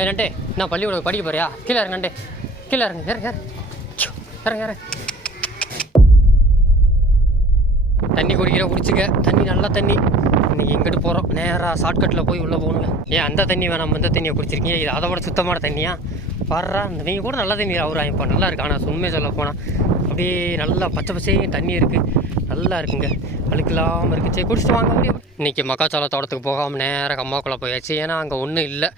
ஏ நான் பள்ளிக்கூடம் படிக்க போறியா? கீழே இறங்கண்டே கீழே இறங்க இறங்க இறங்க. இறங்க தண்ணி குடிக்கிற குடிச்சுக்க. தண்ணி நல்ல தண்ணி. இன்னைக்கு எங்கிட்டு போகிறோம் நேராக ஷார்ட்கட்டில் போய் உள்ளே போகணுங்க. ஏன் அந்த தண்ணி வேணாம் அந்த தண்ணியை குடிச்சிருக்கீங்க. இது அதை விட சுத்தமான தண்ணியா? வர்றா இந்த நீங்கள் கூட நல்ல தண்ணி அவர் இப்போ நல்லா இருக்கு. ஆனால் உண்மையை சொல்ல போனால் அப்படியே நல்லா பச்சை பச்சையும் தண்ணி இருக்குது நல்லா இருக்குங்க. அழுக்கு இல்லாமல் இருக்குது சரி குடிச்சிட்டு வாங்க முடியும் இன்றைக்கி மக்காச்சோள தோட்டத்துக்கு போகாமல் நேராக அம்மாக்குள்ளே போயாச்சு. ஏன்னா அங்கே ஒன்றும் இல்லை.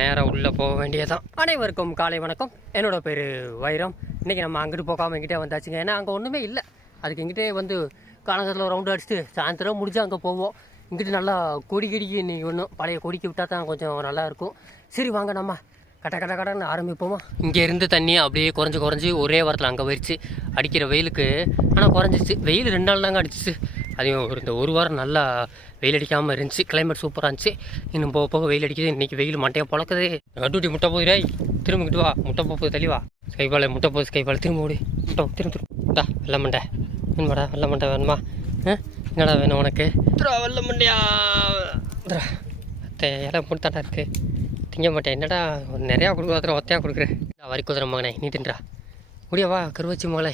நேராக உள்ளே போக வேண்டியதான் அனைவருக்கும் காலை வணக்கம். என்னோட பேர் வைரம். இன்றைக்கி நம்ம அங்கிட்டு போகாமல் எங்கிட்டே வந்தாச்சுங்க. ஏன்னா அங்கே ஒன்றுமே இல்லை. அதுக்கு எங்கிட்டே வந்து காலங்கத்தில் ரவுண்டு அடிச்சுட்டு சாயந்தரம் முடிஞ்சு அங்கே போவோம். இங்கிட்டு நல்லா கொடி கிடிக்கு இன்றைக்கி ஒன்றும் பழைய கொடிக்கு விட்டால் தான் கொஞ்சம் நல்லாயிருக்கும் சரி வாங்க நம்ம கட்ட கட்ட கடன்னு ஆரம்பிப்போமா? இங்கே இருந்து தண்ணி அப்படியே குறைஞ்சி குறைஞ்சி ஒரே வாரத்தில் அங்கே போயிடுச்சு அடிக்கிற வெயிலுக்கு ஆனால் குறைஞ்சிச்சு வெயில் ரெண்டு நாள் தாங்க அடிச்சிச்சு. அதையும் ஒரு இந்த ஒரு வாரம் நல்லா வெயில் அடிக்காமல் இருந்துச்சு. கிளைமேட் சூப்பராக இருந்துச்சு. இன்னும் போக போக வெயில் அடிக்குது. இன்றைக்கி வெயில் மண்டையை பழக்குது. கட்டுட்டி முட்டை போகுது திரும்பிக்கிட்டு வா. முட்டை போகுது தள்ளி வா. ஸ்கைபால் முட்டை போகுது ஸ்கைபால் திரும்ப ஓடி. முட்டை திரும்ப திரும்ப. வெள்ள மண்டை. வேணுமாடா வெள்ள மண்டை வேணுமா? ஆ என்னடா வேணும் உனக்கு? திரா வெள்ள மண்டையா? திரா அத்தை இலை போட்டுத்தாண்டா இருக்கு. திங்க மாட்டேன் என்னடா நிறையா கொடுக்குறதுல ஒத்தையாக கொடுக்குறேன் வரி குதிரை மகனே நீ தின்றா. முடியா வா கருவச்சி மகளே.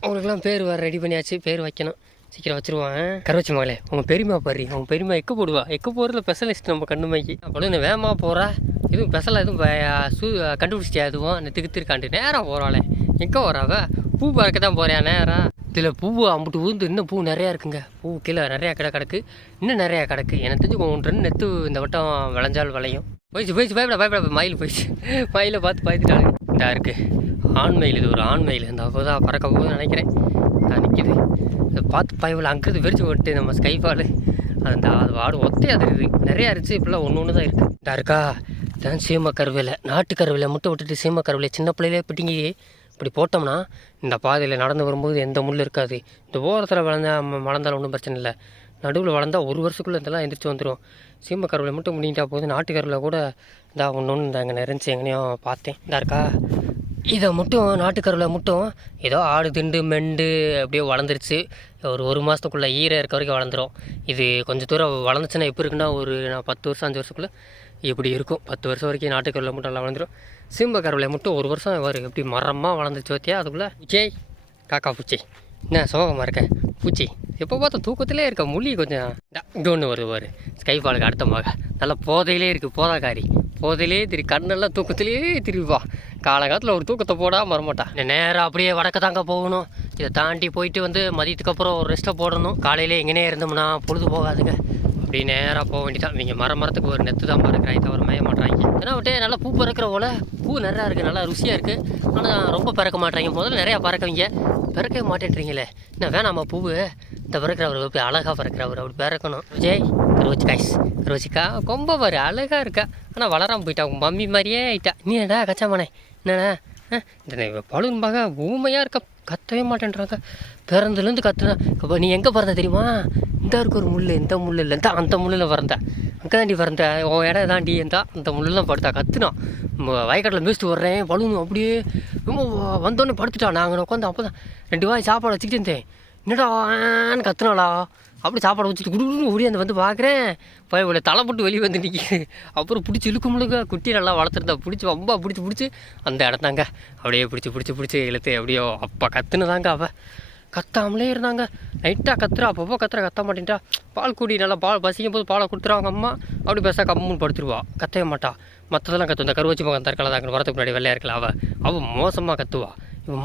அவங்களுக்குலாம் பேர் வேறு ரெடி பண்ணியாச்சு பேர் வைக்கணும். சீக்கிரம் வச்சுருவான். கருவச்சி மகளே உங்கள் பெரியமா பாரு உங்கள் பெரியமா எக்கு போடுவா. எக்கு போடுறதுல ஸ்பெஷலிஸ்ட் நம்ம கண்ணுமைக்கு அப்படி நீ வேகமாக போகிறா எதுவும் ஸ்பெஷலாக எதுவும் சூ கண்டுபிடிச்சிட்டியா எதுவும்? அந்த திக்கு திருக்காண்டு. நேராக போகிறாளே எங்கே போகிறாவ பூ பறக்க தான் போறியா நேரா? இதில் பூ அம்புட்டு ஊந்து இன்னும் பூ நிறையா இருக்குங்க. பூ கீழே நிறையா கடை கிடக்கு. இன்னும் நிறையா கிடக்கு. எனக்கு தெரிஞ்சு ஒன்று நெத்து இந்த வட்டம் விளைஞ்சால் விளையும். போயிடுச்சு போயிடுச்சு பயப்பட பயப்பட மயில் போயிடுச்சு. மயிலை பார்த்து பயந்துட்டாங்க. இதாக இருக்குது ஆண் மயில் இது ஒரு ஆண் மயில் இந்த அப்போ தான் பறக்க போகுதுன்னு நினைக்கிறேன். நான் நிற்கிது இதை பார்த்து பயவில் அங்கேருந்து வெறிச்சு விட்டு நம்ம ஸ்கைஃபால் அந்த அது வாடு ஒத்தையாக இருக்குது நிறையா இருந்துச்சு இப்போலாம் ஒன்று ஒன்று தான் இருக்குது இதாக இருக்கா? இதான் சீம கருவேலை. நாட்டு கருவையில் முட்டை விட்டுட்டு சீம கருவேலை. சின்ன பிள்ளையிலே பிடிங்கி இப்படி போட்டோம்னா இந்த பாதையில் நடந்து வரும்போது எந்த முள் இருக்காது. இந்த ஓரத்தில் வளர்ந்தா ம- வளர்ந்தாலும் ஒன்றும் பிரச்சனை இல்லை. நடுவில் வளர்ந்தா ஒரு வருஷத்துக்குள்ளே இதெல்லாம் எந்திரிச்சு வந்துடும் சீம கருவில் மட்டும் முடிஞ்சிட்டா போது நாட்டு கூட இதா ஒன்று ஒன்று இந்த அங்கே நிறைஞ்சி எங்கேயோ பார்த்தேன். இதா இருக்கா? இதை மட்டும் நாட்டுக்கருவில் மட்டும் ஏதோ ஆடு திண்டு மெண்டு அப்படியே வளர்ந்துருச்சு. ஒரு ஒரு மாதத்துக்குள்ளே ஈரை இருக்க வரைக்கும் வளர்ந்துரும். இது கொஞ்சம் தூரம் வளர்ந்துச்சுன்னா எப்படி இருக்குன்னா ஒரு நான் பத்து வருஷம் அஞ்சு வருஷத்துக்குள்ளே இப்படி இருக்கும். பத்து வருஷம் வரைக்கும் நாட்டுக்கருவில் மட்டும் நல்லா வளர்ந்துரும். சிம்ப கருவில் மட்டும் ஒரு வருஷம் வரும் எப்படி மரமாக வளர்ந்துச்சு பார்த்தியா அதுக்குள்ளே? பூச்சே காக்கா பூச்சி. என்ன சோகமாக இருக்க? பூச்சி எப்போ பார்த்தா தூக்கத்திலே இருக்க முள்ளி கொஞ்சம். இங்கே ஒன்று வருது பாரு. ஸ்கைஃபாலுக்கு அடுத்த மக. நல்லா போதையிலே இருக்குது போதாக்காரி. போதையிலே திரு கண்ணெல்லாம் தூக்கத்திலே திரும்பிப்பா காலகாலத்தில் ஒரு தூக்கத்தை போடா வரமாட்டா. நேராக அப்படியே வடக்க தாங்க போகணும். இதை தாண்டி போயிட்டு வந்து மதியத்துக்கு அப்புறம் ஒரு ரெஸ்ட்டை போடணும். காலையிலே எங்கேனே இருந்தோம்னா பொழுது போகாதுங்க. அப்படி நேராக போக வேண்டியதான் இவங்க மரம் மரத்துக்கு ஒரு நெத்து தான் பறக்கிறாங்க தவிர மேய மாட்டாங்க ஏன்னா விட்டே நல்லா பூ பறக்கிற போல. பூ நிறையா இருக்குது நல்லா ருசியாக இருக்குது ஆனால் ரொம்ப பறக்க மாட்டாங்க முதல்ல நிறையா பறக்கவங்க. பிறக்கவே மாட்டேன்றீங்களே. என்ன வேணாமா பூவு? இந்த பிறக்கிறவர் எப்படி அழகாக பிறக்கிறவர் அப்படி பிறக்கணும். விஜய் கருவச்சி காய்ஸ் கருவச்சிக்கா கொம்ப பாரு அழகாக இருக்கா. ஆனால் வளராமல் போயிட்டா உங்க மம்மி மாதிரியே ஆயிட்டா. நீ என்னடா கச்சாமனே என்னடா? ஆ, இந்த பழுன்னு பாக ஊமையாக இருக்க கத்தவே மாட்டேன்றாங்க. பிறந்துலேருந்து கத்துனா இப்போ நீ எங்கே பிறந்த தெரியுமா? இந்த இருக்கு ஒரு முள் இந்த முள் இல்லை இந்த அந்த முள்ளில் பிறந்த. அங்கே தாண்டி பிறந்த. உன் இடம் தாண்டி இருந்தா அந்த முள்ளெல்லாம் படுத்தா. கத்துனான் வயக்காட்டில் மிதிச்சுட்டு வர்றேன் பழுன்னு அப்படியே ரொம்ப வந்தோடனே படுத்துட்டான் நாங்கள் உட்காந்து அப்போ தான் ரெண்டு வாய் சாப்பாடு வச்சுக்கிட்டு இருந்தேன். என்னடா ஆன்னு கத்துனாளா? அப்படி சாப்பாடு வச்சுட்டு குடுன்னு ஓடியாந்து வந்து பார்க்குறேன் போய் தலை போட்டு வெளியே வந்து நிற்கி அப்புறம் பிடிச்சி இழுக்க முழுக்க குட்டி நல்லா வளர்த்துருந்தா பிடிச்சி ரொம்ப பிடிச்சி பிடிச்சி அந்த இடத்தாங்க அப்படியே பிடிச்சி பிடிச்சி பிடிச்சி இழுத்து அப்படியோ அப்பா கத்துனதாங்க அவள் கத்தாமலே இருந்தாங்க. நைட்டாக கத்துறா அப்பப்போ கத்துறா கத்த மாட்டேன்ட்டா பால் கூடி நல்லா பால் பசிக்கும் போது பாலை கொடுத்துருவாங்க அம்மா. அப்படி பேச கம்முன்னு படுத்துருவா. கத்தவே மாட்டா. மற்றதெல்லாம் கத்து இந்த கருவச்சி மகன் தற்கலை தான் வரதுக்கு முன்னாடி வெள்ளையா இருக்கலாம் அவள் அவள் மோசமாக கத்துவா.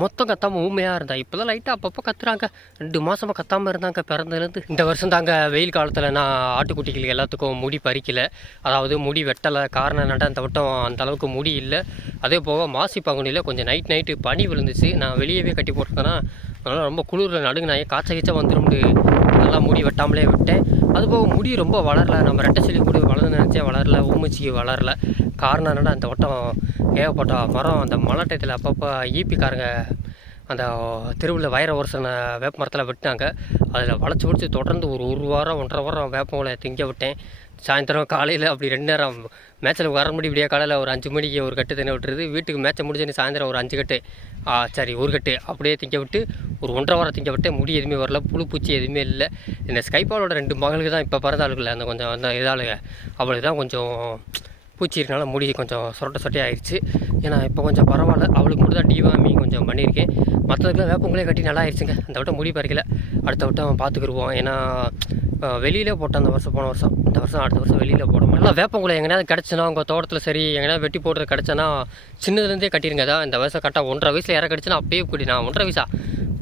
மொத்தம் கத்தாமல் ஊமையாக இருந்தா இப்போ தான் லைட்டாக அப்பப்போ கத்துறாங்க. ரெண்டு மாதமாக கத்தாமல் இருந்தாங்க பிறந்ததுலேருந்து. இந்த வருஷம் தாங்க வெயில் காலத்தில் நான் ஆட்டுக்குட்டிகளுக்கு எல்லாத்துக்கும் முடி பறிக்கலை. அதாவது முடி வெட்டலை காரணம் என்னடா இந்த வட்டம் அந்த அளவுக்கு முடி இல்லை. அதே போக மாசி பங்குனியில் கொஞ்சம் நைட் நைட்டு பனி விழுந்துச்சு. நான் வெளியவே கட்டி போட்டிருந்தேன்னா அதனால் ரொம்ப குளிரில் நடுங்கினாயே காய்ச்ச கீச்சா வந்துடும்னு நல்லா முடி வெட்டாமலே விட்டேன். அதுபோக முடி ரொம்ப வளரல. நம்ம ரெட்டை செடி கூட வளர்ந்து நினச்சே வளரல ஊமச்சி வளரல. காரணம் என்னென்னா அந்த வட்டம் ஏகப்பட்ட மரம் அந்த மழை டயத்தில் அப்பப்போ ஈபிக்காரங்க அந்த தெருவில் வயர வருஷன வேப்ப மரத்தில் விட்டாங்க அதில் வளைச்சி பிடிச்சி தொடர்ந்து ஒரு ஒரு வாரம் ஒன்றரை வாரம் வேப்பங்களை திங்க விட்டேன். சாயந்தரம் காலையில் அப்படி ரெண்டு நேரம் மேட்ச்சில் வர முடி இப்படியே காலையில் ஒரு அஞ்சு மணிக்கு ஒரு கட்டு தண்ணி விட்டுருது வீட்டுக்கு மேட்சை முடிஞ்சு சாயந்தரம் ஒரு அஞ்சு கட்டு. ஆ, சரி ஒரு கட்டு. அப்படியே திங்க விட்டு ஒரு ஒன்றரை வாரம் திங்க விட்டு முடி எதுவுமே வரல புழு பூச்சி எதுவுமே இல்லை. இந்த ஸ்கைபாலோட ரெண்டு மகளுக்கு தான் இப்போ பிறந்த அந்த கொஞ்சம் அந்த இதாளுங்க அவளுக்கு தான் கொஞ்சம் பூச்சி இருக்கனால முடி கொஞ்சம் சொரட்ட சொட்டையாக ஆயிடுச்சு ஏன்னா இப்போ கொஞ்சம் பரவாயில்ல. அவளுக்கு மட்டும் தான் டிவாமி கொஞ்சம் பண்ணியிருக்கேன். மற்றதுக்குலாம் வேப்பங்களே கட்டி நல்லா ஆயிடுச்சுங்க அந்த வட்டம் முடி பறிக்கல. அடுத்த வட்டம் பார்த்துக்கிருவோம் ஏன்னா வெளியில் போட்டேன் அந்த வருஷம் போன வருஷம். இந்த வருஷம் அடுத்த வருஷம் வெளியில் போட நல்லா வேப்பங்குலை எங்கேயாவது கிடச்சுன்னா உங்கள் தோட்டத்தில் சரி எங்கேயாவது வெட்டி போடுறது கிடச்சேன்னா சின்னதுலேருந்தே கட்டிருங்க. தான் இந்த வருஷம் கரெக்டாக ஒன்றரை வயசில் இற கிடச்சுன்னா அப்பயே குட்டி நான் ஒன்றரை வயசா?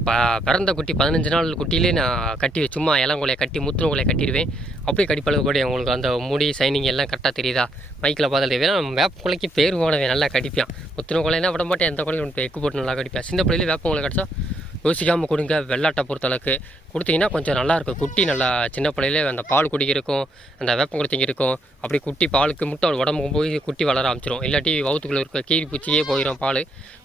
ப பிறந்த குட்டி பதினஞ்சு நாள் குட்டியிலே நான் கட்டி சும்மா இளங்குலையை கட்டி முத்துனங்குலையை கட்டிடுவேன். அப்படியே கடிப்பளவு கூட உங்களுக்கு அந்த முடி சைனிங் எல்லாம் கரெக்டாக தெரியுதா? மைக்கில் பார்த்தாலே வேணா வேப்ப குலைக்கு பேர் போனவன் நல்லா கடிப்பான். முத்துன குலைனா விட மாட்டேன் எந்த குலையும் எக்கு போட்டு நல்லா கடிப்பேன். சின்ன பிள்ளையில வேப்ப குலை கிடச்சா யோசிக்காமல் கொடுங்க வெள்ளாட்டை பொறுத்தளவுக்கு. கொடுத்தீங்கன்னா கொஞ்சம் நல்லாயிருக்கும். குட்டி நல்லா சின்ன பிள்ளையிலே அந்த பால் குடிக்கிறக்கும் அந்த வேப்பம் இருக்கும் அப்படி குட்டி பாலுக்கு முட்டை உடம்புக்கு போய் குட்டி வளர ஆரம்பிச்சிடும் இல்லாட்டி வவுத்துக்குள்ளே இருக்க கீரி பூச்சியே போயிடும் பால்.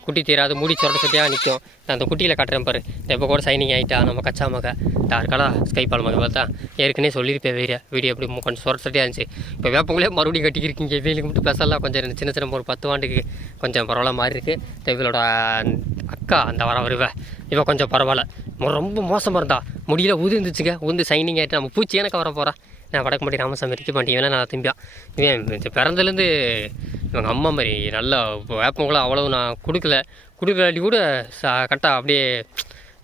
குட்டி தீராது முடி சொரட்ட சொட்டியாக நிற்கும். நான் அந்த குட்டியில் காட்டுறேன் பாரு. இப்போ கூட சைனிங் ஆகிட்டா நம்ம கச்சா மக. டார்க்கலா ஸ்கை பால் மகை பார்த்தா. ஏற்கனவே சொல்லியிருப்பேன் வீடியோ வீடியோ எப்படி கொஞ்சம் சொரட்ட சொட்டியாக இருந்துச்சு. இப்போ வேப்பங்களே மறுபடியும் கட்டிக்கிருக்கீங்க. வெயிலுக்கு மட்டும் பெசலாம். கொஞ்சம் இந்த சின்ன சின்ன ஒரு பத்து ஆண்டுக்கு கொஞ்சம் பரவாயில்ல மாறி இருக்குது இவளோட அக்கா அந்த வர இவன் இவ கொஞ்சம் பரவாயில்ல. ரொம்ப மோசமாக இருந்தா. முடியல உதிர்ந்துச்சுங்க உந்து சைனிங் ஆகிட்டு நம்ம பூச்சி எனக்கு வர போகிறா நான் வடக்கு ராமசாமி இருக்க மாட்டேன். நான் திம்பியான் இவன் பிறந்தலேருந்து இவங்க அம்மா மாதிரி நல்லா வேப்பங்களும் அவ்வளோ நான் கொடுக்கல. கொடுக்கலாட்டி கூட ச கரெக்டாக அப்படியே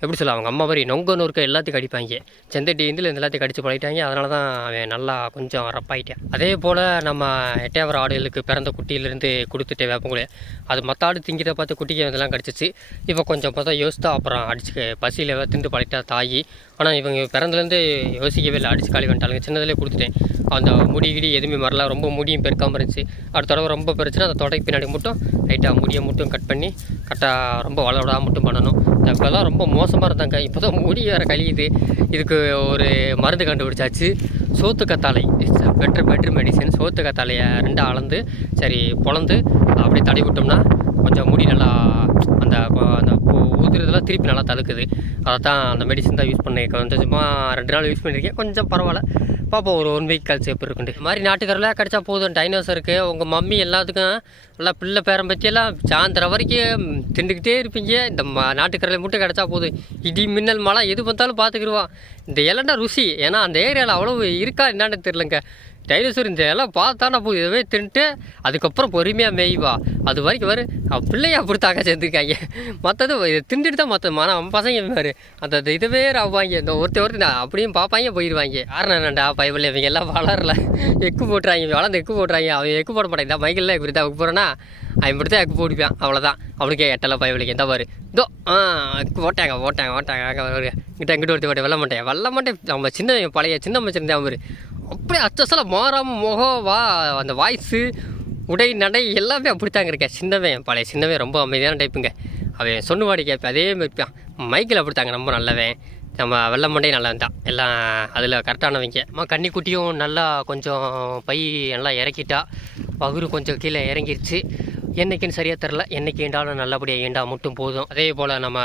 எப்படி சொல்ல அவங்க அம்மா மாதிரி நொங்க நொறுக்க எல்லாத்தையும் கடிப்பாங்க. செந்தட்டி இந்தில் எல்லாத்தையும் கடிச்சு பழகிட்டாங்க. அதனால தான் அவன் நல்லா கொஞ்சம் ரப்பாயிட்டேன் அதே போல் நம்ம எட்டையாவர ஆடுகளுக்கு பிறந்த குட்டியிலேருந்து கொடுத்துட்டே வேப்பங்குழி அது மற்ற ஆடு திங்கிறத பார்த்து குட்டிக்கு இதெல்லாம் கடிச்சிச்சு. இப்போ கொஞ்சம் பார்த்தா யோசித்தா அப்புறம் அடிச்சு பசியில் திண்டு பழகிட்டா தாயி ஆனால் இவங்க பிறந்தலேருந்து யோசிக்கவே இல்லை. அடிச்சு காலி வந்துட்டாங்க சின்னதிலே கொடுத்துட்டேன். அந்த முடி கிடி எதுவுமே மரலாம் ரொம்ப முடியும் பெருக்காமல் இருந்துச்சு. அடுத்த தடவை ரொம்ப பெருச்சுன்னா அந்த தொடை பின்னாடி மட்டும் லைட்டாக முடியை மட்டும் கட் பண்ணி கரெக்டாக ரொம்ப வளவிடாம மட்டும் பண்ணணும். இப்போல்லாம் ரொம்ப மோசமாக இருந்தாங்க. இப்போ தான் முடி வேறு கழியுது. இதுக்கு ஒரு மருந்து கண்டுபிடிச்சாச்சு. சோத்து கத்தாழை. இட்ஸ் பெட்ரு பெட்ரு மெடிசன் சோத்து கத்தாழையை ரெண்டாக அளந்து சரி பொழந்து அப்படியே தடவி விட்டோம்னா கொஞ்சம் முடி நல்லா அந்த அந்த பூ- ஊதுறதெல்லாம் திருப்பி நல்லா தடுக்குது அதை தான் அந்த மெடிசன் தான் யூஸ் பண்ணியிருக்கேன் கொஞ்சம் சும்மா ரெண்டு நாள் யூஸ் பண்ணியிருக்கேன். கொஞ்சம் பரவாயில்ல. பார்ப்போம் ஒரு ஒன் வீக் கழிச்சு எப்படி இருக்குண்டு இது மாதிரி நாட்டுக்கரில் கிடச்சா போதும். டைனோசருக்கு உங்கள் மம்மி எல்லாத்துக்கும் நல்லா பிள்ளை பேரம் பற்றியெல்லாம் சாயந்தரம் வரைக்கும் திண்டுக்கிட்டே இருப்பீங்க. இந்த ம நாட்டுக்கரில் மட்டும் கிடச்சா போதும். இடி மின்னல் மழை எது பார்த்தாலும் பார்த்துக்கிடுவான் இந்த இலண்டா ருசி. ஏன்னா அந்த ஏரியாவில் அவ்வளோ இருக்கா என்னான்னு தெரிலங்க டைனோசர் இந்த எல்லாம் பார்த்தானா போய் இதுவே தின்ட்டு அதுக்கப்புறம் பொறுமையாக மேய்வா. அது வரைக்கும் வரும் அவன் பிள்ளைய அப்படித்தாங்க சேர்ந்துருக்காங்க மற்றது திண்டுட்டு தான் மற்ற மன அவன் பசங்க பாரு அந்த இதுவே ஆவாங்க இந்த ஒருத்தர் ஒருத்தர் நான் அப்படியும் பார்ப்பாங்க போயிடுவாங்க காரணம் என்னடா பயவில் இவங்க எல்லாம் வளரல. எக்கு போட்டுறாங்க வளர்ந்து எக்கு போட்டுறாங்க. அவன் எக்கு போட மாட்டேன். இந்த மைக்கில் இப்படி தான் எக்கு போடுறேன்னா அவன் இப்படி தான் எக்கு போடுவான். அவ்வளோதான் அவனுக்கே எட்டலை பயவில்லைங்க இந்த பாரு. இதோ ஆ எக்கு போட்டாங்க போட்டாங்க போட்டாங்க. அங்கே இங்கிட்ட இங்கிட்ட ஒருத்தர் போட்டு வெள்ள மாட்டேன். வெள்ள மாட்டேன். நம்ம சின்ன பழைய சின்ன மச்சிருந்தேன் அவன் அப்படியே அச்சசல மாறாம முகம் வா அந்த வாய்ஸு உடை நடை எல்லாமே அப்படித்தாங்க இருக்கேன் சின்னவன் பழைய சின்னவன் ரொம்ப அமைதியான டைப்புங்க அவன் சொன்னுவாடி கேட்பேன். அதே மாதிரி இருப்பான். மைக்கில் அப்படித்தாங்க ரொம்ப நல்லவன். நம்ம வெள்ளை மண்டையும் நல்லவன் தான். எல்லாம் அதில் கரெக்டானவங்க அம்மா கன்னிக்குட்டியும் நல்லா கொஞ்சம் பை நல்லா இறக்கிட்டா பகுரு கொஞ்சம் கீழே இறங்கிருச்சு. என்னைக்குன்னு சரியாக தெரில என்னைக்கு ஈண்டாலும் நல்லபடியாக ஈண்டா மட்டும் போதும். அதே போல் நம்ம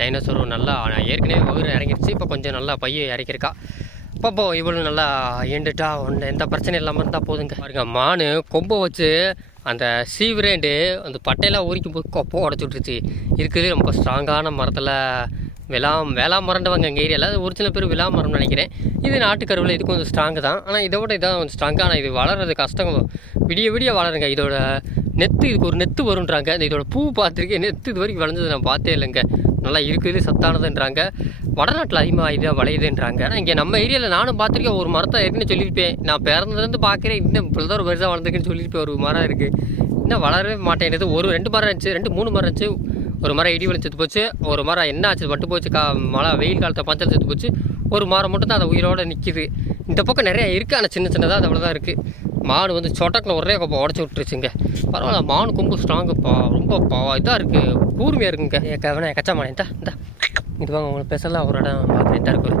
டைனோசரும் நல்லா ஏற்கனவே பகுரு இறங்கிருச்சு. இப்போ கொஞ்சம் நல்லா பையை இறக்கியிருக்கா. பாப்போம் இவ்வளோ நல்லா ஏண்டுட்டா ஒன்று எந்த பிரச்சனையும் இல்லாமல் இருந்தால் போதுங்க. பாருங்க மான் கொம்பை வச்சு அந்த சீவிரேண்டு அந்த பட்டையெல்லாம் உரிக்கும் போது கொப்பை உடச்சுட்ருச்சு விட்டுருச்சு இருக்கிறது ரொம்ப ஸ்ட்ராங்கான மரத்தில் விலாம் வேளா மரண்டவங்க எங்கள் ஏரியாவில் அது ஒரு சில பேர் விழா மரம்னு நினைக்கிறேன். இது நாட்டுக்கருவில் இது கொஞ்சம் ஸ்ட்ராங்கு தான். ஆனால் இதை விட இதான் கொஞ்சம் ஸ்ட்ராங்காக ஆனால் இது வளர்றது கஷ்டம். விடிய விடிய வளருங்க. இதோட நெத்து இதுக்கு ஒரு நெத்து வருன்றாங்க இந்த இதோட பூ பார்த்துருக்கேன். நெத்து இது வரைக்கும் வளர்ந்தது நான் பார்த்தே இல்லைங்க. நல்லா இருக்குது சத்தானதுன்றாங்க. வடநாட்டில் அதிகமாக இதாக வளையுதுன்றாங்க. ஆனால் இங்கே நம்ம ஏரியாவில் நானும் பார்த்துருக்கேன். ஒரு மரத்தை ஏற்கனவே சொல்லியிருப்பேன். நான் பிறந்ததுலேருந்து பார்க்குறேன். இன்னும் இப்படி தான் ஒரு பெருசாக வளர்ந்துருக்குன்னு சொல்லியிருப்பேன். ஒரு மரம் இருக்குது இன்னும் வளரவே மாட்டேங்குது ஒரு ரெண்டு மரம் இருந்துச்சு. ரெண்டு மூணு மரம் இருந்துச்சு. ஒரு மரம் இடி விழுந்து செத்து போச்சு. ஒரு மரம் என்ன ஆச்சு? பட்டு போச்சு. கா மழை வெயில் காலத்தை பஞ்சல் செத்து போச்சு. ஒரு மரம் மட்டும் தான் அதை உயிரோட நிற்கிது இந்த பக்கம் நிறையா இருக்குது ஆனால் சின்ன சின்னதாக அது அவ்வளோதான் இருக்குது மாடு வந்து சொட்டக்கில் ஒரே கொப்பை உடச்சி விட்டுருச்சுங்க. பரவாயில்ல மான் கொம்பு ஸ்ட்ராங்குப்பா ரொம்ப பா இதாக இருக்குது கூர்மையாக இருக்குங்க. ஏ கவன கச்சா மாடு இந்தா இது வாங்க உங்களுக்கு பேசலாம் ஒரு இடம் பார்க்குறேன் தான் இருக்கு.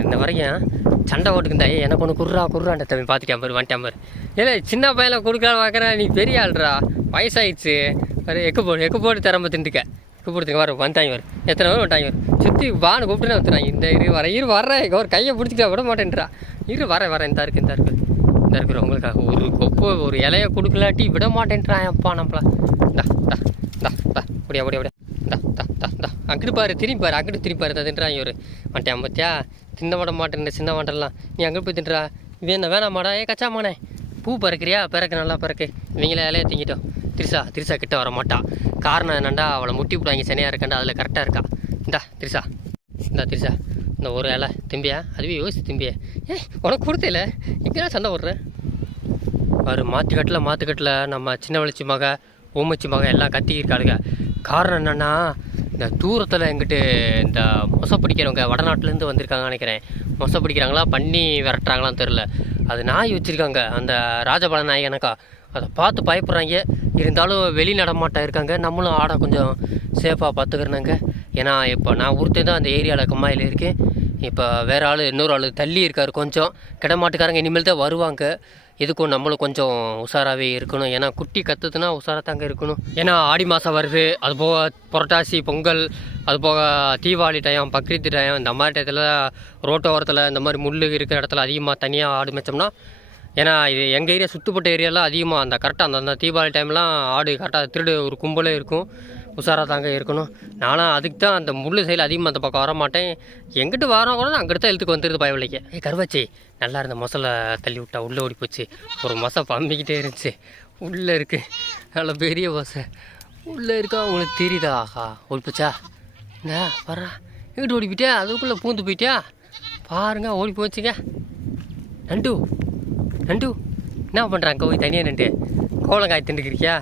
இந்த வரைக்கும் சண்டை ஓட்டுக்கு இருந்தா எனக்கு ஒன்று குர்ரா குர்ரான்ற தம்பி. பார்த்துட்டேன் பாரு வந்துட்டேன் பாரு இல்லை சின்ன பையனை கொடுக்கற பார்க்குறேன் நீ பெரிய ஆள்ரா வயசாயிடுச்சு. பாரு எக்கு போடு எக்கு போட்டு திறம்ப திண்டுக்க எக்கு போடுத்துங்க வர வந்துட்டாங்க வரும் எத்தனை பேர் வந்துட்டாங்க வரும் சுற்றி வான்னு கூப்பிட்டு வந்துட்டாங்க இந்த இரு வர இரு வர்றேன். ஒரு கையை பிடிச்சிட்டா விட மாட்டேன்றா. இரு வரேன் வரேன் இந்த இருக்குது இந்த இருக்குது இந்த இருக்கிறவங்களுக்காக ஒரு கொப்பு ஒரு இலைய கொடுக்கலாட்டி விட மாட்டேன்றான் அப்பா நம்மள. டா டா டா டா அப்படியா அப்படியா அப்படியா டா இந்தா இந்தா இந்தா. அங்கிட்டு பாரு திரும்பி பாரு. அங்கிட்டு திரும்பி பாரு அதுன்றான் இவர். மாட்டேன் பத்தியா தின்ன விட மாட்டேன் சின்ன மாட்டெல்லாம். நீ அங்கிட்டு போய் தின்றா. வேணா என்ன வேணாமாடா ஏ கச்சா மானே. பூ பறக்கிறியா? பிறக்கு நல்லா பிறக்கு. இவங்கள இலையை திங்கிட்டோம் திரிசா திரிசா கிட்ட வர மாட்டா. காரணம் என்னண்டா? அவளை முட்டி விடுவாங்க சனியாக இருக்காண்டா? அதில் கரெக்டாக இருக்கா? இந்தா திரிசா. இந்தா திரிசா. இந்த ஒரு இலை திம்பியா? அதுவே யோசிச்சு திம்பியா. ஏ உனக்கு கொடுத்தல. எங்கேயா சண்டை விட்றேன் அவர் மாற்றுக்கட்டில் மாற்றுக்கட்டில் நம்ம சின்ன வளர்ச்சி மக ஊமச்சி மக எல்லாம் கத்திக்கிருக்காளுங்க காரணம் என்னென்னா இந்த தூரத்தில் எங்கிட்டு இந்த மொசை பிடிக்கிறவங்க வடநாட்டிலேருந்து வந்திருக்காங்கன்னு நினைக்கிறேன். மொசை பிடிக்கிறாங்களா பண்ணி விரட்டுறாங்களான்னு தெரில அது நாய் வச்சுருக்காங்க அந்த ராஜபாள நாய் எனக்கா அதை பார்த்து பயப்படுறாங்க. இருந்தாலும் வெளி நடமாட்டம் இருக்காங்க. நம்மளும் ஆடை கொஞ்சம் சேஃபாக பார்த்துக்கிறனாங்க ஏன்னா இப்போ நான் ஒருத்தர் தான் அந்த ஏரியாவில் கம்மாயில் இருக்கேன். இப்போ வேறு ஆள் இன்னொரு ஆள் தள்ளி இருக்கார் கொஞ்சம். கிடமாட்டுக்காரங்க இனிமேல் தான் வருவாங்க. இதுக்கும் நம்மளும் கொஞ்சம் உஷாராகவே இருக்கணும். ஏன்னா குட்டி கத்துதுன்னா உஷாராக தாங்க இருக்கணும். ஏன்னா ஆடி மாதம் வருது. அது போக புரட்டாசி பொங்கல் அது போக தீபாவளி டைம் பக்ரீத் டைம் இந்த மாதிரி டயத்தில் ரோட்டோரத்தில் இந்த மாதிரி முள் இருக்கிற இடத்துல அதிகமாக தனியாக ஆடு மேய்ச்சோம்னா ஏன்னா இது எங்கள் ஏரியா சுற்றுப்பட்ட ஏரியாலாம் அதிகமாக அந்த கரெக்டாக அந்த அந்த தீபாவளி டைம்லாம் ஆடு கரெக்டாக திருடு ஒரு கும்பலே இருக்கும். உஷாராக தாங்க இருக்கணும். நானும் அதுக்கு தான் அந்த முள் சைடில் அதிகமாக அந்த பக்கம் வர மாட்டேன் எங்கிட்டு வரோம் கூட அங்கிட்டு தான் எழுத்துக்கு வந்துருது பயவில்லைக்கு ஏ கருவாச்சி நல்லா இருந்த மொசலை தள்ளி விட்டா உள்ளே ஓடி போச்சு. ஒரு மொசை பம்பிக்கிட்டே இருந்துச்சு. உள்ளே இருக்குது நல்ல பெரிய மொசை. உள்ளே இருக்கா உங்களுக்கு தெரியுதா? ஆஹா ஓடி போச்சா? என்ன வர்றா. எங்கிட்டு ஓடி போயிட்டியா? அதுக்குள்ளே பூந்து போயிட்டியா? பாருங்க ஓடி போச்சுங்க. நண்டு நண்டு என்ன பண்ணுறாங்க போய் தனியாக நண்டு கோலங்காய் திண்டுக்கிறியா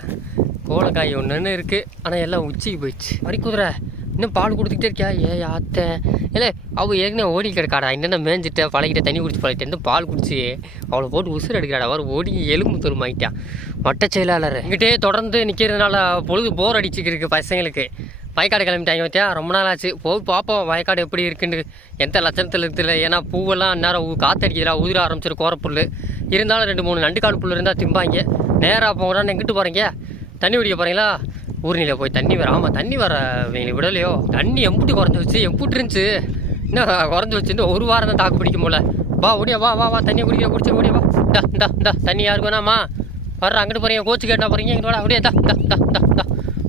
கோலங்காய் ஒன்றுன்னு இருக்குது ஆனால் எல்லாம் உச்சிக்கு போயிடுச்சு. மறி குதிரை இன்னும் பால் கொடுத்துக்கிட்டே இருக்கியா? ஏ ஆத்த இல்லை அவள் ஏற்கனவே ஓடி கிடக்காடா என்னென்ன மேய்ஞ்சிட்ட பழகிட்ட தண்ணி குடிச்சு பழகிட்டேன் பால் குடிச்சு அவளை போட்டு உசுறு எடுக்கிறாடா. அவர் ஓடி எலும்பு துருமாயிட்டான் மட்டை செயலாளர். இங்கிட்டே தொடர்ந்து நிற்கிறதுனால பொழுது போர் அடிச்சுக்கிருக்கு பசங்களுக்கு. வயக்காடு கிளம்பிட்டாங்க பார்த்தியா ரொம்ப நாள் ஆச்சு. போய் பார்ப்போம் வயக்காடு எப்படி இருக்குன்னு. எந்த லட்சணத்தில் இருக்குதுல ஏன்னா பூவெல்லாம் நேரம் காத்தடிக்கிறா உதிர ஆரம்பிச்சிரு கோரப்புல் இருந்தாலும் ரெண்டு மூணு நண்டு கால் புல் இருந்தால் திம்பாங்க நேராக போகிறான்னு எங்கிட்டு போகிறீங்க தண்ணி குடிக்க போகிறீங்களா ஊர்நிலையில் போய் தண்ணி வர ஆமாம் தண்ணி வர விடலையோ. தண்ணி எம்புட்டு குறைஞ்சி வச்சு எம்புட்டு இருந்துச்சு. என்ன குறைஞ்சி வச்சு ஒரு வாரம் தான் தாக்கு பிடிக்க முடியல வா ஓடியா வா வா வா தண்ணி குடிக்க குடிச்சு ஓடியா வா. இந்தா இந்தா இந்தா தண்ணி யாருக்கு வேணாமா வர்ற அங்கிட்டு போகிறீங்க கோச்சு கேட்டா போகிறீங்க எங்களோட வாடா அப்படியே தா தா இந்தா இந்தா இந்தா.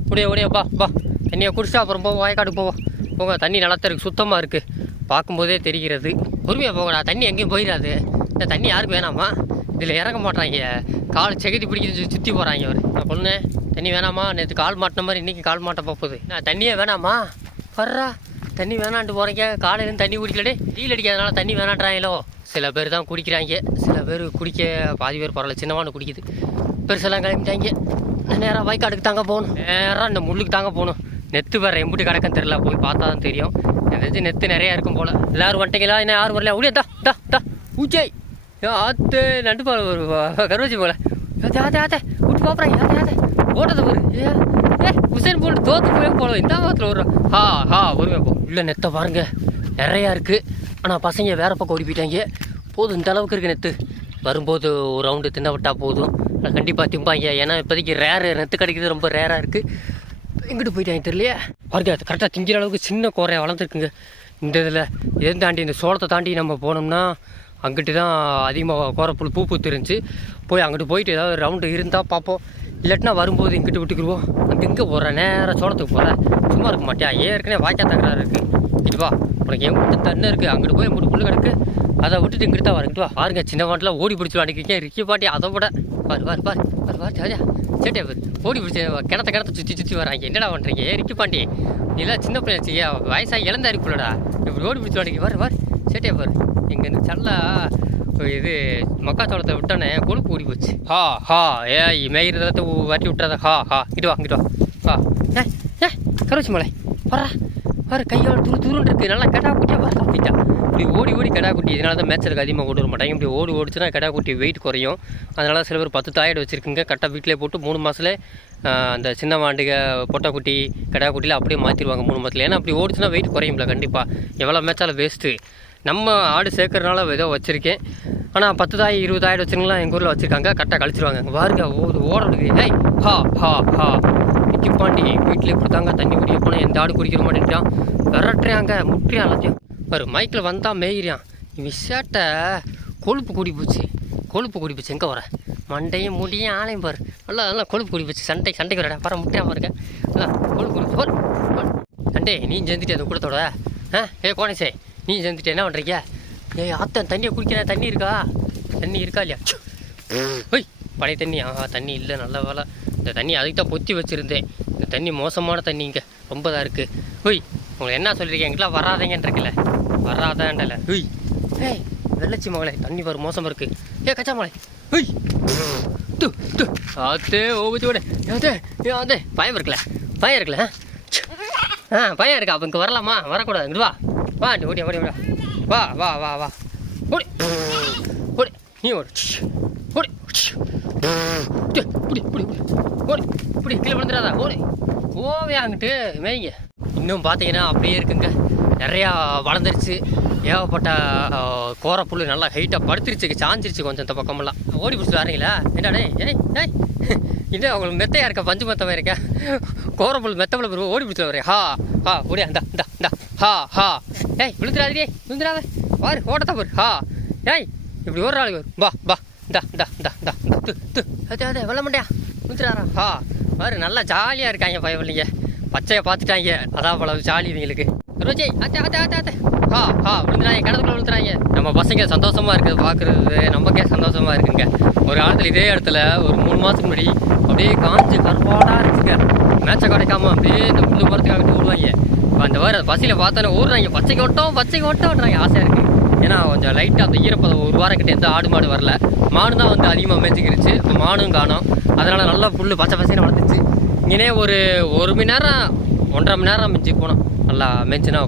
முடிய ஓடியா பா பா தண்ணியை குடிச்சா அப்புறம் போவோம் வயக்காடு போவோம் போங்க தண்ணி நல்லா இருக்கு சுத்தமாக இருக்குது பார்க்கும்போதே தெரிகிறது. பொறுமையாக போங்கடா தண்ணி எங்கேயும் போயிடாது. இந்த தண்ணி யாருக்கு வேணாமா? இதில் இறங்க மாட்டாங்க. கால் செகுதி பிடிக்கிறது சுற்றி போகிறாங்க அவர் நான் பொண்ணு தண்ணி வேணாமா? நேற்று கால் மாட்டின மாதிரி இன்றைக்கி கால் மாட்ட போகுது. நான் தண்ணியே வேணாமா? வர்றா. தண்ணி வேணான்ட்டு போகிறீங்க காலையிலேருந்து தண்ணி குடிக்கலடே டீல் அடிக்காதனால தண்ணி வேணான்றாங்களோ? சில பேர் தான் குடிக்கிறாங்க. சில பேர் குடிக்க பாதி பேர் பரவாயில்ல. சின்னவானு குடிக்குது. பெருசெல்லாம் கிளம்பிட்டாங்க. நான் நேராக வயக்காடுக்கு தாங்க போகணும். நேராக இந்த முள்ளுக்கு தாங்க போகணும். நெத்து வேற எம்பிட்டு கிடக்கும் தெரில போய் பார்த்தா தான் தெரியும். எனக்கு நெத்து நிறையா இருக்கும் போல். எல்லாரும் வந்துட்டீங்களா? என்ன யாரும் வரல அப்படியே தா தா தா. ஊச்சை ஆத்து நண்டு பால் ஒரு கருவச்சி போல. ஆத்தே ஆத்தே. விட்டு பாப்புறாங்க ஆத்தே ஆத்தே. ஓட்டத்தை பாரு. ஏ ஏ உசேன் போட்டு தோத்து போய் போகலாம் இந்த வாரத்தில் வரும் ஹா ஹா ஒருமே போ. இல்லை நெத்தை பாருங்க. நிறையா இருக்குது ஆனால் பசங்க வேற பக்கம் ஓடி போயிட்டாங்க போதும் இந்த அளவுக்கு இருக்குது நெத்து வரும்போது ஒரு ரவுண்டு தின்ன விட்டால் போதும். கண்டிப்பாக திம்பாங்க. ஏன்னா இப்போதைக்கு ரேரு நெத்து கிடைக்கிறது ரொம்ப ரேராக இருக்குது எங்கிட்டு போயிட்டாங்க தெரியலையே? பாருங்க அது கரெக்டாக திங்கிற அளவுக்கு சின்ன குறையாக வளர்ந்துருக்குங்க. இந்த இதில் இதை தாண்டி இந்த சோளத்தை தாண்டி நம்ம போனோம்னா அங்கிட்டு தான் அதிகமாக கோரப்புல் பூ பூத்து இருந்துச்சு. போய் அங்கிட்டு போயிட்டு ஏதாவது ரவுண்டு இருந்தால் பார்ப்போம். இல்லாட்டினா வரும்போது இங்கிட்டு விட்டுக்குருவோம் அங்கே எங்கே போகிறேன் நேராக சோளத்துக்கு போகிறேன் சும்மா இருக்க மாட்டியா? ஏற்கனவே வாய்க்கா தகராறு இருக்குது இங்கிட்டு வா. உனக்கு எங்கிட்ட தண்ணி இருக்குது அங்கிட்டு போய் முடி புள்ளு கிடக்கு. அதை விட்டுட்டு இங்கிட்டு தான் வரங்கிட்டு வா. பாருங்க சின்ன மாட்டில் ஓடி பிடிச்சி அடிக்கிறீங்க ரிக்கி பாட்டி அதை விட. பாரு பாரு பாரு. பாரு பாரு ராஜா. சேட்டே பாரு. ஓடி பிடிச்சி கிணத்த கிணத்த சுற்றி சுற்றி வராங்க. என்னடா பண்ணுறீங்க ஏ ரிக்கி பாண்டி நீலாம் சின்ன பிள்ளை வச்சுக்கியா வயசாக இழந்தா இருக்குல்லடா இப்படி ஓடி பிடிச்சி அடிக்க பாரு பாரு. சேட்டே பாரு. இங்கே இந்த சல்லா இது மக்காச்சோளத்தை விட்டோன்னே கொழுப்பு ஓடி போச்சு. ஹா ஹா ஏ மேய்கிறத வாட்டி விட்டுறத. ஹா ஹா இங்கிட்டு வா இங்கிட்டு வா. ஹா. ஏ ஏ கருவச்சி மலை வர்றா பாரு கையோட துரு துருன்னு இருக்கு. நல்லா கடா குட்டியாக வர குட்டிட்டா இப்படி ஓடி ஓடி கடா குட்டி. இதனால தான் மேட்சருக்கு அதிகமாக கொண்டு வர மாட்டாங்க. இப்படி ஓடி ஓடிச்சுன்னா கடா குட்டி வெயிட் குறையும். அதனால சில பேர் பத்து தாயடு வச்சுருக்குங்க. கரெக்டாக வீட்டிலே போட்டு மூணு மாதத்துல அந்த சின்ன மாண்டுக பொட்டைக்குட்டி கடா குட்டியில் அப்படியே மாற்றிடுவாங்க மூணு மாதத்துல ஏன்னா அப்படி ஓடிச்சுன்னா வெயிட் குறையும்ல கண்டிப்பாக எவ்வளோ மேட்சால் வேஸ்ட்டு நம்ம ஆடு சேர்க்கறதுனால ஏதோ வச்சுருக்கேன். ஆனால் பத்து தாய் இருபது எங்கள் ஊரில் வச்சுருக்காங்க. கரெக்டாக கழிச்சிருவாங்க. பாருங்க ஓடு ஓட ஹேய் ஹா ஹா ஹா. நிக்கி பாண்டி வீட்டில் இப்படி தாங்க தண்ணி குடிக்க போனால் எந்த ஆடு குடிக்கிற மாட்டேன்ட்டான் விரட்டுறாங்க முட்டுறியான் எல்லாத்தையும். ஒரு மைக்கில் வந்தால் மேயிறான். இவன் சேட்டை கொழுப்பு கூடி போச்சு. கொழுப்பு கூடி போச்சு. எங்கே வர? மண்டையும் முடியும் ஆலையும் பாரு. நல்லா நல்லா கொழுப்பு கூடி போச்சு. சண்டை சண்டைக்கு வரடா. பாரு முட்டையாக இருக்கேன் நல்லா கொழுப்பு கூடி போல் சண்டே நீ சேர்ந்துட்டு அந்த கூடத்தோட ஆ? ஏ கோணேசே. நீ சேர்ந்துட்டு என்ன பண்ணுறீங்க ஏய் ஆத்தன் தண்ணியை குடிக்கிறேன். தண்ணி இருக்கா? தண்ணி இருக்கா இல்லையா? ஓய் பழைய தண்ணி. ஆஹா தண்ணி இல்லை நல்ல வேலை. இந்த தண்ணி அதுக்கு தான் பொத்தி வச்சுருந்தேன். இந்த தண்ணி மோசமான தண்ணி இங்கே. ரொம்ப தான் இருக்குது ஹொய் உங்களை என்ன சொல்லியிருக்கேன்? எங்கெல்லாம் வராதீங்கன்னு வராதான்டல. வராதாண்டல ஹொய். ஏய் வெள்ளச்சி மகளே தண்ணி வரும் மோசமாக இருக்குது ஏ கச்சா மகளே. ஹொய். டு ஆத்தே ஓபச்சு விட அதே அதே பயம் இருக்குல்ல. பயம் இருக்குல்ல ஆ? பயம் இருக்கா? அப்போ இங்கே வரலாமா? வரக்கூடாது. வா. வா நீ ஓடி ஓடி ஓடி. வா வா வா வா. ஓடி. ஓடி. நீ ஓடி. ஓடி. புடி புடி புடி. ஓடி. புடி கீழே விழுந்துடாதா. ஓடி. ஓவே அங்கிட்டு. மேய்ங்க. இன்னும் பார்த்தீங்கன்னா அப்படியே இருக்குங்க. நிறையா வளர்ந்துருச்சு. ஏகப்பட்ட கோரப்புல் நல்லா ஹைட்டாக படுத்துருச்சு சாஞ்சிருச்சு கொஞ்சம் இந்த பக்கமெல்லாம். ஓடி பிடிச்சிட்டு வரீங்களா என்னடே ஏய் ஏய். இன்னும் உங்களுக்கு மெத்தையாக இருக்க? பஞ்சு மொத்தமாக இருக்கா? கோர புல் மெத்தமில் பிறகு ஓடி பிடிச்சிட்டு வரேன் ஹா ஹா ஓடியா இந்தா இந்தா இந்தா. ஹா ஹா. ஏய் விழுந்துடாதே விழுந்துடாத. வாரு ஓட்டத்தை போரு ஹா. ஏய் இப்படி ஒரு நாள் வரும் பா பா இந்தா இந்தா இந்தா இந்தா இந்தா. து து. அதே அதே வெள்ள மாட்டியா விழுந்துடாரா ஹா. பாரு நல்லா ஜாலியாக இருக்காங்க பயவில்லைங்க. பச்சையை பார்த்துட்டாங்க. அதான் பல ஜாலி இவங்களுக்கு. ரோஜி அத்தை அத்தை அத்தை அத்தை. ஹா ஹா விழுந்துறாங்க கிணத்துக்குள்ள விழுந்துறாங்க. நம்ம பசங்க சந்தோஷமா இருக்குது பார்க்குறது நமக்கே சந்தோஷமா இருக்குங்க. ஒரு காலத்தில் இதே இடத்துல ஒரு மூணு மாதத்துக்கு முன்னாடி அப்படியே காஞ்சி கருப்பாடாக இருந்துச்சுங்க. மேட்சை கிடைக்காம அப்படியே இந்த புல்லு மரத்துக்காக ஓடுவாங்க. இப்போ அந்த வேறு பசியில் பார்த்தாலே ஓடுறாங்க. பச்சைக்கு ஓட்டம் பச்சைக்கு ஓட்டம்ன்றாங்க ஆசையாக இருக்குது ஏன்னா கொஞ்சம் லைட்டாக அந்த ஈரப்பதம் ஒரு வாரம் கிட்ட எந்த ஆடு மாடு வரல. மாடு தான் வந்து அதிகமாக மேய்ச்சிக்கிருச்சு இப்போ மாடும் காணும். அதனால் நல்லா புல் பச்சை பசைன்னு வளர்த்துச்சு இங்கே ஒரு ஒரு மணி நேரம் ஒன்றரை மணி நேரம் மிஞ்சி போனோம். நல்லா மேய்ச்சினா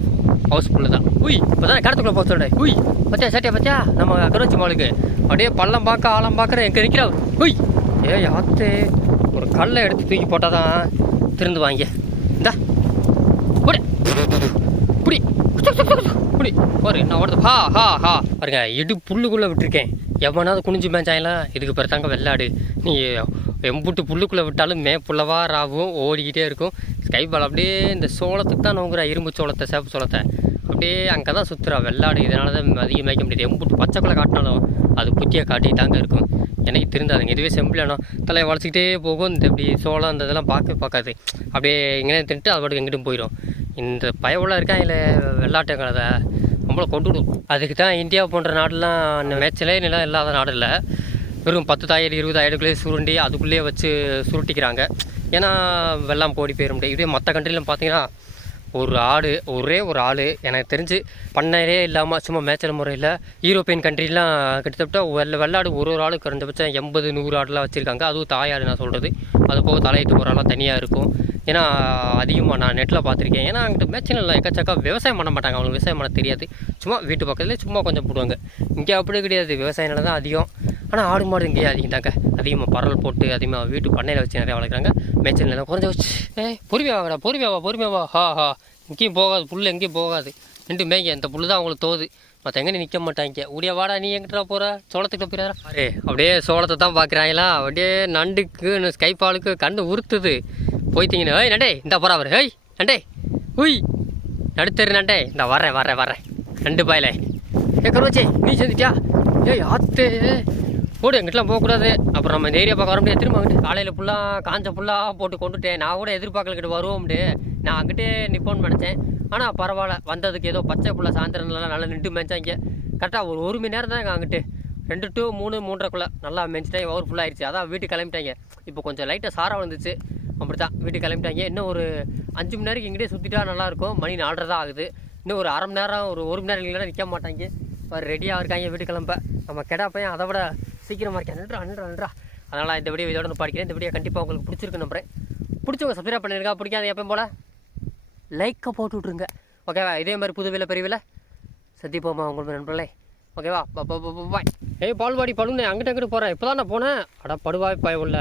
ஹவுஸ் ஃபுல்லு தான். உய் இப்போ தான் கடத்துக்குள்ளே போக சொல்கிறேன் உய் பத்தியா சட்டியா பத்தியா? நம்ம கருவச்சி மாலுக்கு அப்படியே பள்ளம் பார்க்க ஆழம் பார்க்குற எங்கே நிற்கிறா உய் ஏ யாத்தே ஒரு கல்லை எடுத்து தூக்கி போட்டால் தான் திருந்து வாங்க இந்தா புடி புடி புடி பாரு என்ன ஓடுது ஹா ஹா ஹா. பாருங்க இடு புல்லுக்குள்ளே விட்டுருக்கேன். எவனாவது குனிஞ்சு மேய்ச்சாயெல்லாம் இதுக்கு பிறகு தாங்க வெள்ளாடு. நீ எம்புட்டு புல்லுக்குள்ளே விட்டாலும் மே புள்ளவாக ராவும் ஓடிக்கிட்டே இருக்கும். ஸ்கை பால் அப்படியே இந்த சோளத்துக்கு தான் நோங்குறா இரும்பு சோளத்தை சேப்பு சோளத்தை. அப்படியே அங்கே தான் சுற்றுறா வெள்ளாடு. இதனால தான் அதிகம் மேய்க்க முடியாது எம்புட்டு பச்சைக்குள்ளே காட்டினாலும் அது புத்தியை காட்டி தாங்க இருக்கும். எனக்கு திருந்தாதுங்க. இதுவே செம்பிளானோ தலையை வளர்ச்சிக்கிட்டே போகும். இந்த இப்படி சோளம் அந்த இதெல்லாம் பார்க்கவே பார்க்காது. அப்படியே எங்கேயும் தின்ட்டு அது பாட்டுக்கு எங்கிட்டும் போயிடும். இந்த பயவுள்ள இருக்கா இல்லை வெள்ளாட்டு நம்மளை கொண்டு விடும் அதுக்கு தான் இந்தியா போன்ற நாடுலாம் இந்த மேய்ச்சலே நிலம் இல்லாத நாடு இல்லை. வெறும் பத்து தாயிரம் இருபது சுருண்டி அதுக்குள்ளேயே வச்சு சுருட்டிக்கிறாங்க. ஏன்னா வெள்ளம் போடி போயிட இதே மற்ற கண்ட்ரிலும் பார்த்தீங்கன்னா ஒரு ஆடு ஒரே ஒரு ஆள். எனக்கு தெரிஞ்சு பண்ணையிலே இல்லாமல் சும்மா மேய்ச்சல் முறையில் யூரோப்பியன் கண்ட்ரிலாம் கிட்டத்தட்ட வெள்ள வெள்ளாடு ஒரு ஒரு ஆளுக்கு குறைஞ்சபட்சம் எண்பது நூறு ஆடுலாம் வச்சுருக்காங்க. அதுவும் தாயாடு நான் சொல்கிறது அது போக தலையிட்டு ஒரு ஆளாக தனியாக இருக்கும். ஏன்னா அதிகமாக நான் நெட்டில் பார்த்துருக்கேன். ஏன்னா அங்கிட்ட மேய்ச்சல் எக்கச்சக்கா விவசாயம் பண்ண மாட்டாங்க. அவங்களுக்கு விவசாயம் பண்ண தெரியாது. சும்மா வீட்டு பக்கத்துலேயே சும்மா கொஞ்சம் போடுவாங்க. இங்கே அப்படி கிடையாது. விவசாய நிலம் தான் அதிகம். ஆனால் ஆடு மாடு இங்கேயே அதிகம் தாங்க அதிகமாக பரல் போட்டு அதிகமாக வீட்டு பண்ணையில் வச்சு நிறையா வளர்க்குறாங்க. மேய்ச்சல் நிலம் குறைஞ்ச வச்சு ஏ பொறுமையாக பொறுமையாவா பொறுமையாவா பொறுமையாக வா. ஹா ஹா. இங்கேயும் போகாது புல் எங்கேயும் போகாது. ரெண்டு மேய்ங்க இந்த புல்லு தான் அவங்களுக்கு தோது. மற்ற எங்கே நிற்க மாட்டாங்க. உடைய வாடா நீ எங்கிட்ட போகிற சோளத்துக்கு போயிடாரா அரே அப்படியே சோளத்தை தான் பார்க்குறாங்களா அப்படியே நண்டுக்கு ஸ்கைபாலுக்கு கண்டு உறுத்துது போய்த்தீங்கன்னு ஏய் நண்டே இந்த போகிறா அவர். ஏய் நண்டே. உய். நடுத்தரு நண்டே. இந்த வரேன் வரேன் வரேன் நண்டு பாயில. ஏ கருவச்சி நீ செஞ்சுட்டியா ஏய் ஆத்து. ஓடு எங்கிட்டலாம் போகக்கூடாது. அப்புறம் நம்ம இந்த ஏரியா பார்க்க வர முடியாது. திரும்ப அங்கிட்டு காலையில் ஃபுல்லாக காஞ்ச ஃபுல்லாக போட்டு கொண்டுட்டேன். நான் கூட எதிர்பார்க்கலக்கிட்ட வருவோம்ட்டு. நான் அங்கிட்டே நிற்போன்னு நினச்சேன். ஆனால் பரவாயில்ல. வந்ததுக்கு ஏதோ பச்சை புள்ள சாயந்தரம்லாம் நல்லா நின்று மேய்ச்சாங்க கரெக்டாக ஒரு ஒரு மணி நேரம் தான் அங்கிட்டு. ரெண்டு டு மூணு மூன்றரைக்குள்ளே நல்லா மேய்ச்சிட்டேன் ஓவர் ஃபுல்லாகிடுச்சு அதான் வீட்டுக்கு கிளம்பிட்டாங்க. இப்போ கொஞ்சம் லைட்டாக சாரம் வந்துச்சு அப்படி தான் வீட்டுக்கு கிளம்பிட்டாங்க. இன்னும் ஒரு அஞ்சு மணி நேரம் எங்கிட்டே சுற்றிட்டா நல்லாயிருக்கும். மணி நாலரை தான் ஆகுது. இன்னும் ஒரு அரை மணி நேரம் ஒரு ஒரு மணி நேரம் இல்லைன்னா நிற்க மாட்டாங்க. இப்போ ரெடியாக இருக்காங்க வீட்டு கிளம்ப. நம்ம கெடா பையன் அதை விட சீக்கிரமாக இருக்கேன். அன்றா அன்றா அன்றா அதனால் இந்த வீடியோ இதோட நான் படிக்கிறேன். இந்த வீடியோ கண்டிப்பாக உங்களுக்கு பிடிச்சிருக்கு நம்புறேன். பிடிச்சவங்க சப்ஸ்கிரைப் பண்ணிருக்கா பிடிக்காது எப்பயும் போல் லைக்கை போட்டு விட்ருங்க ஓகேவா இதே மாதிரி புதுவில பெரியவில் சந்திப்போமா உங்களுக்கு நண்பர்களே? ஓகேவா பாய் ஏய் பால்வாடி பழுனே அங்கிட்ட அங்கிட்டு போகிறேன் இப்போ தான் நான் போனேன். அட படுவாய் பாய் உள்ள.